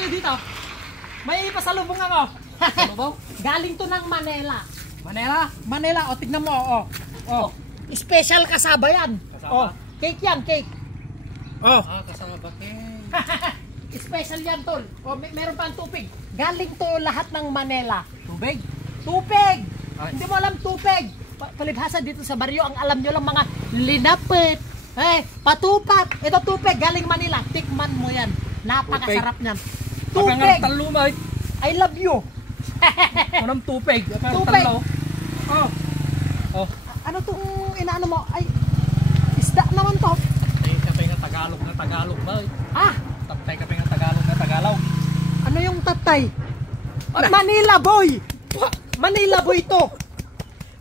kayo dito. May pasalubong ako. Pasalubong? Galing to ng Manila. Manila? Manila, o tignan mo, Special kasaba yan. Kasaba? Cake yan, cake. Kasama cake. Special yan, tol. Meron pa ang tubig. Galing to lahat ng Manila. Tubig? Tupig! Ay. Hindi mo alam tupig. Palibhasa dito sa baryo, ang alam nyo lang mga linapit. Patupat. Ito tupig, galing Manila. Tikman mo yan. Napakasarap niyan. Tupig! Talumay. I love you. Anong tupig? Tupig. Ano tong inaano mo? Ay, isda naman to. Tay kapay nga Tagalog ba? Tatay kapay nga Tagalog. Ano yung tatay? Manila boy. Manila boy to.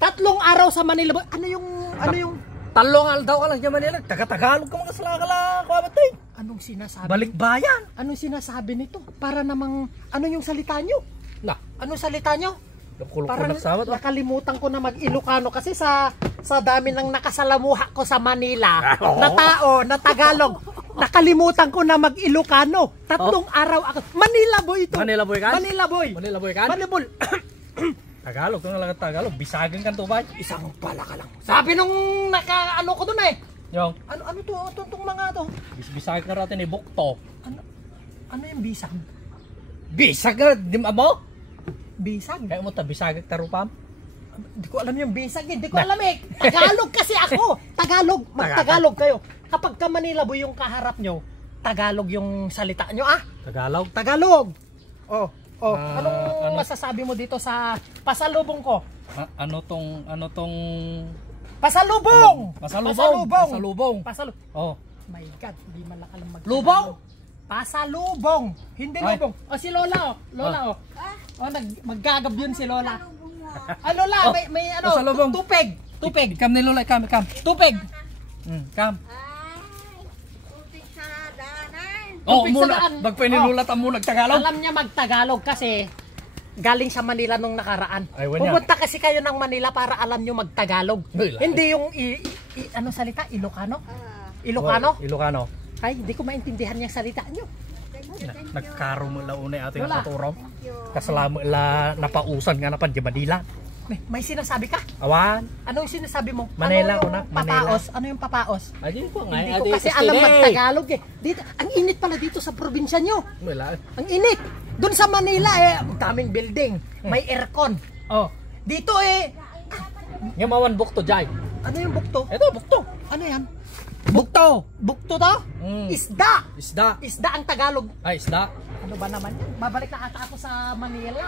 3 araw sa Manila boy. Ano yung Talong daw ka lang dyan Manila. Taga-Tagalog ka mga salakala. Kabatay. anong sinasabi? Balikbayan. Anong sinasabi nito? Para namang ano yung salita nyo? Anong salita nyo? Parang nakalimutan ko na mag-Ilocano kasi sa dami ng nakasalamuha ko sa Manila na tao, na Tagalog. Nakalimutan ko na mag-Ilocano. 3 araw ako. Manila boy ito. Manila boy kan? Manila boy. Manila boy kan? Manila boy. Tagalog, kung nalang Tagalog, bisagan kan to ba? Isang pala ka lang. Sabi nung naka-ano ko dun Yung? Ano to? Itong mga to? Bisagan ka natin ni Bukto. Ano yung bisag? Bisag ka? Di mo? Bisag? Kaya mo ta, bisagag tarupam? Hindi ko alam yung bisag eh. Hindi ko alam eh. Tagalog kasi ako. Tagalog. Mag-Tagalog kayo. Kapag ka Manila boy yung kaharap nyo, Tagalog yung salita nyo Tagalog? Tagalog. Anong masasabi mo dito sa pasalubong ko? Ano tong Pasalubong! Pasalubong. My God, hindi malakal mag Lubong? Pasalubong. Hindi lubong. Si Lola Lola maggagab yun si Lola. Lola, may ano, pasalubong. Tupig. Kam ni Lola, kam. Tupig. Kam. Muna. Bagpay ni Lola tamo nagtagalog. Alam niya magtagalog kasi galing sa Manila nung nakaraan. Pumunta kasi kayo ng Manila para alam nyo magtagalog. Hindi yung ano salita? Ilocano? Ilocano. Ay, hindi ko maintindihan yung salita nyo. Nagkaro mo la unay ato yung katuro. Kasalamu la napausan nga napan di Manila. May sinasabi ka? Awan. Ano yung sinasabi mo? Manila Manila. Papaos? Ano yung papaos? Hindi ko nga. Hindi ko kasi alam magtagalog eh. Dito, ang init pala dito sa probinsya nyo. Wala. Ang init. Doon sa Manila ang daming building. May aircon. Dito Yung mawan bukto jay. Ano yung bukto? Ito bukto. Ano yan? Bukto. Bukto to? Isda. Isda ang Tagalog. Isda. Ano ba naman yan? Babalik na ata ako sa Manila.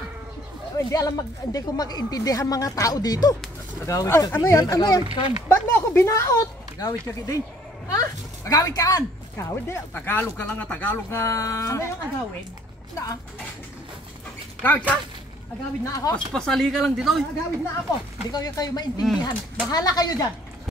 Hindi ko mag-intindihan mga tao dito. Ano yan? Ba't mo ako binaot? Agawit ka din. Agawit ka an. Agawit din. Tagalog ka lang Tagalog na. Ano yung agawid? Agawit ka? Agawid na ako? Paspasali ka lang dito. Agawid na ako. Hindi kayo maintindihan. Bahala kayo dyan.